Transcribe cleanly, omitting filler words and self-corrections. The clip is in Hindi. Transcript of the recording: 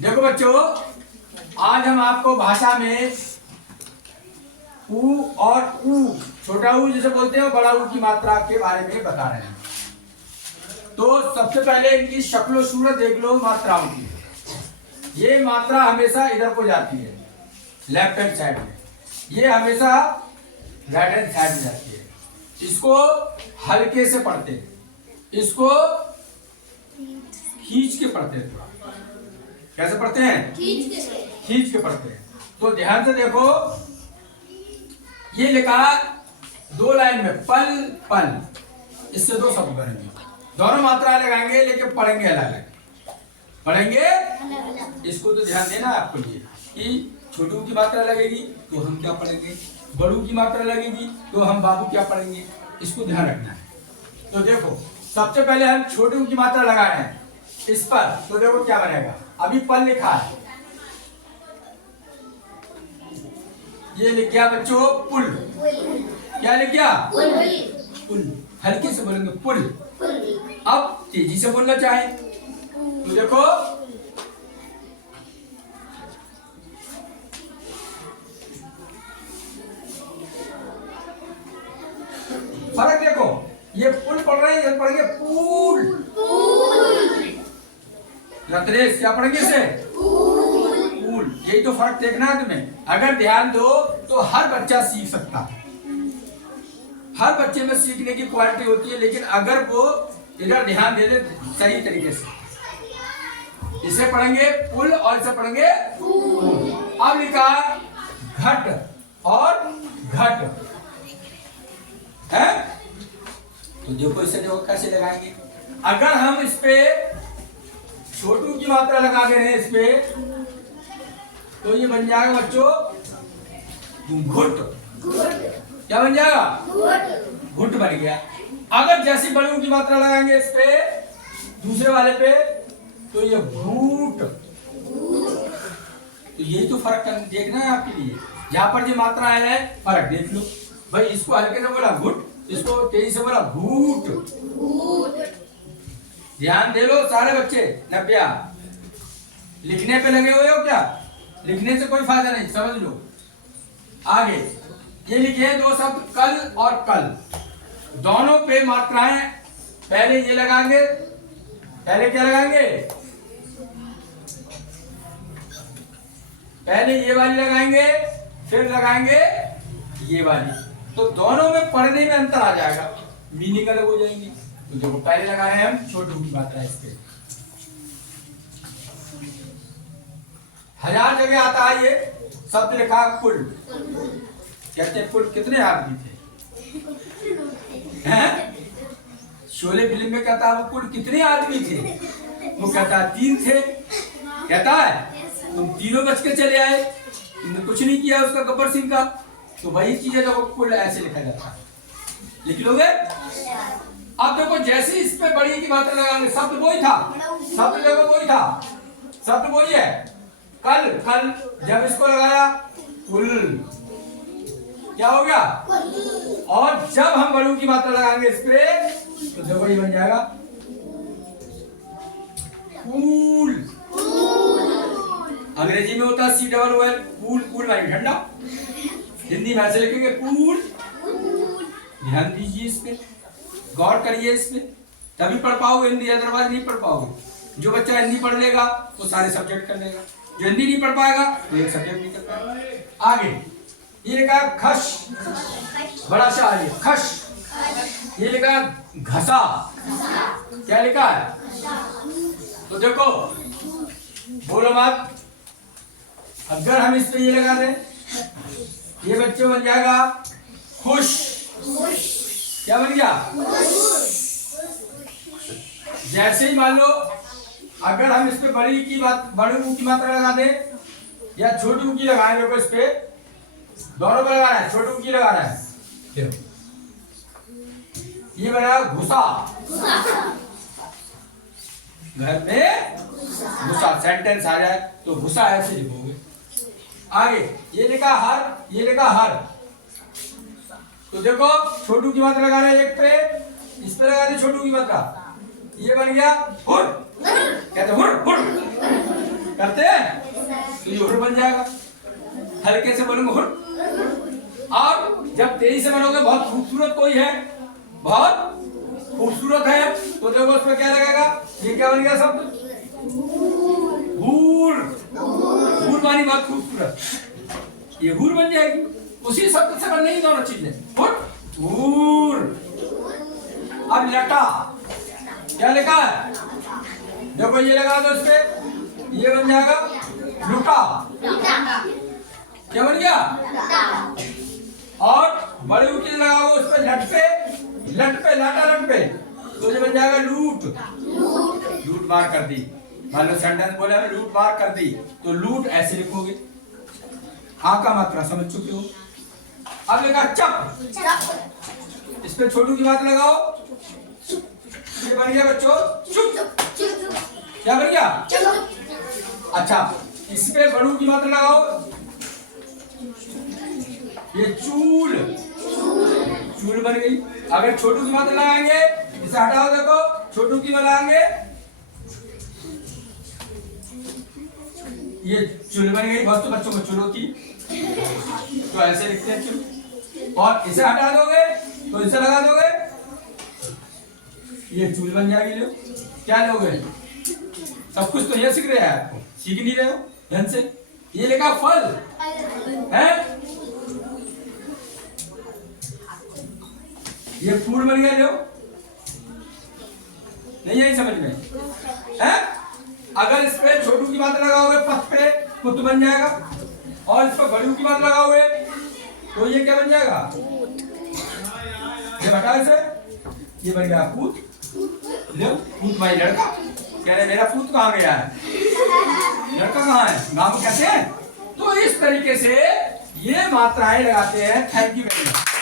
देखो बच्चों, आज हम आपको भाषा में ऊ और ऊ, छोटा ऊ जिसे बोलते हैं, बड़ा ऊ की मात्रा के बारे में बता रहे हैं। तो सबसे पहले इनकी शक्लो सूरत देख लो मात्राओं की। ये मात्रा हमेशा इधर को जाती है, लेफ्ट हैंड साइड में। ये हमेशा राइट हैंड साइड में जाती है। इसको हल्के से पढ़ते हैं, इसको खींच के पढ़ते हैं। थोड़ा कैसे पढ़ते हैं? खींच के पढ़ते हैं। तो ध्यान से देखो, ये लिखा दो लाइन में पल पल, इससे दो शब्द बनेंगे। दोनों मात्रा लगाएंगे लेकिन पढ़ेंगे अलग अलग। पढ़ेंगे इसको तो ध्यान देना आपको ये कि छोटू की मात्रा लगेगी तो हम क्या पढ़ेंगे, बड़ू की मात्रा लगेगी तो हम बाबू क्या पढ़ेंगे, इसको ध्यान रखना है। तो देखो, सबसे पहले हम छोटू की मात्रा लगा रहे हैं इस पर। तो देखो क्या बनेगा। अभी पल लिखा है, ये लिख गया बच्चों पुल। क्या लिख गया? पुल। हल्के से बोलेंगे पुल। अब तेजी से बोलना चाहे तो देखो, फर्क देखो, ये पुल पढ़ रहे हैं, ये पढ़ेंगे पूल। रत्नेश क्या पढ़ेंगे इसे? पूल। यही तो फर्क देखना है तुम्हें। अगर ध्यान दो तो हर बच्चा सीख सकता है। हर बच्चे में सीखने की क्वालिटी होती है, लेकिन अगर वो इधर ध्यान दे दे सही तरीके से। इसे पढ़ेंगे पुल और इसे पढ़ेंगे पूल। अब लिखा घट और घट है, तो देखो इसे देखो कैसे लगाएंगे। अगर हम इस पे छोटू की मात्रा लगा दे रहे हैं इस पे, तो ये बन जाएगा बच्चों घुट। क्या बन जाएगा? घुट बन गया। अगर जैसी बड़ू की मात्रा लगाएंगे इस पे, दूसरे वाले पे, तो ये घूट। तो यही तो फर्क देखना है आपके लिए। यहाँ पर जो मात्रा है फर्क देख लो भाई। इसको हल्के से बोला घुट, इसको तेजी से बोला घूट। ध्यान दे लो सारे बच्चे। नव्या, लिखने पे लगे हुए हो क्या? लिखने से कोई फायदा नहीं, समझ लो। आगे ये लिखे दो शब्द कल और कल। दोनों पे मात्राएं पहले ये लगाएंगे। पहले क्या लगाएंगे? पहले ये वाली लगाएंगे, फिर लगाएंगे ये वाली। तो दोनों में पढ़ने में अंतर आ जाएगा, मीनिंग अलग हो जाएंगी। तो देखो पहले लगा रहे हैं हम छोटू की मात्रा इस पे। हजार जगह आता है ये शब्द लिखा कुल। कहते हैं कुल कितने आदमी थे? शोले फिल्म में कहता है वो कुल कितने आदमी थे? वो कहता है 3 थे। कहता है तुम तीनों बच के चले आए, तुमने कुछ नहीं किया उसका गब्बर सिंह का। तो वही चीज है जो कुल ऐसे लिखा जाता है। लिख लोगे? अब देखो, जैसे इस पे बड़ी की मात्रा लगाएंगे, शब्द वही था, शब्द देखो वही था, शब्द वही है। कल कल जब इसको लगाया कुल, क्या हो गया? और जब हम बड़ू की मात्रा लगाएंगे इस पे, तो देखो ये बन जाएगा कूल। अंग्रेजी में होता है COOL, कूल। कूल माने ठंडा। हिंदी में ऐसे लिखेंगे कूल। ध्यान दीजिए इस पे, गौर करिए इस पे, तभी पढ़ पाओगे हिंदी, अदरवाइज नहीं पढ़ पाओगे। जो बच्चा हिंदी पढ़ लेगा वो सारे सब्जेक्ट कर लेगा, जो हिंदी नहीं पढ़ पाएगा वो एक सब्जेक्ट नहीं कर पाएगा। आगे ये लिखा खश, बड़ा सा है खश। ये लिखा घसा। क्या लिखा है? तो देखो बोलो मत। अगर हम इस पे ये लगा दें, ये बच्चे बन जाएगा खुश। क्या बन गया? जैसे ही मान लो अगर हम इस पे बड़ी की मात्रा लगा दें या छोटू की लगाएं, देखो इस पे दोनों पे लगा रहा है, छोटू की लगा रहा है, ये बना घुसा। घर में घुसा सेंटेंस आ जाए तो घुसा ऐसे लिखोगे। आगे ये लिखा हर, ये लिखा हर। तो देखो छोटू की मात्रा लगा रहे हैं एक पे, इस पे लगा दे छोटू की मात्रा, ये बन गया हुर। कहते हुर हुर। करते हैं तो ये हुर बन जाएगा। हल्के से बोलेंगे हुर। और जब तेजी से बनोगे बहुत खूबसूरत कोई है, बहुत खूबसूरत है, तो देखो उसमें क्या लगेगा, ये क्या बन गया शब्द, हूर। हूर मानी बहुत खूबसूरत, ये हूर बन जाएगी। उसी शब्द से बनने ही दोनों चीजें, हुर हूर। अब लटा क्या लिखा है, देखो ये लगा दो इस पे, ये बन जाएगा लुटा। क्या बन गया, और बड़ी ऊंची लगाओ उस पे, लट पे लाटा लट पे, तो ये बन जाएगा लूट। लूट मार कर दी, मान लो सेंटेंस बोले हमने लूट मार कर दी, तो लूट ऐसे लिखोगे। हाँ का मात्रा समझ चुके हो। अब लिखा चप, इस पे छोटू की बात लगाओ, ये बन गया बच्चों चुप। क्या बन गया, अच्छा इस पे बड़ू की बात लगाओ, ये चूल। चूल बन गई। अगर छोटू की बात लगाएंगे, इसे हटाओ, देखो छोटू की लगाएंगे, ये चुल बन गई। बहुत तो बच्चों को चुल होती, तो ऐसे लिखते हैं चुल। और इसे हटा दोगे तो इसे लगा दोगे, ये चूल बन जाएगी। लो क्या लोगे, सब कुछ तो ये सीख रहे हैं, आपको सीख नहीं रहे हो ढंग से। ये लिखा फल है, ये फूल बन गया। जो नहीं यही समझ में है। अगर इस पे छोटू की बात लगाओगे पथ पे, पुत बन जाएगा, और इस पर बड़ू की बात लगाओगे तो ये क्या बन जाएगा, ये बता इसे, ये बन गया पूत। लो पूत भाई लड़का, कह रहे मेरा पूत कहाँ गया है, लड़का कहाँ है, गाँव में कहते हैं। तो इस तरीके से ये मात्राएं लगाते हैं। Thank you very much.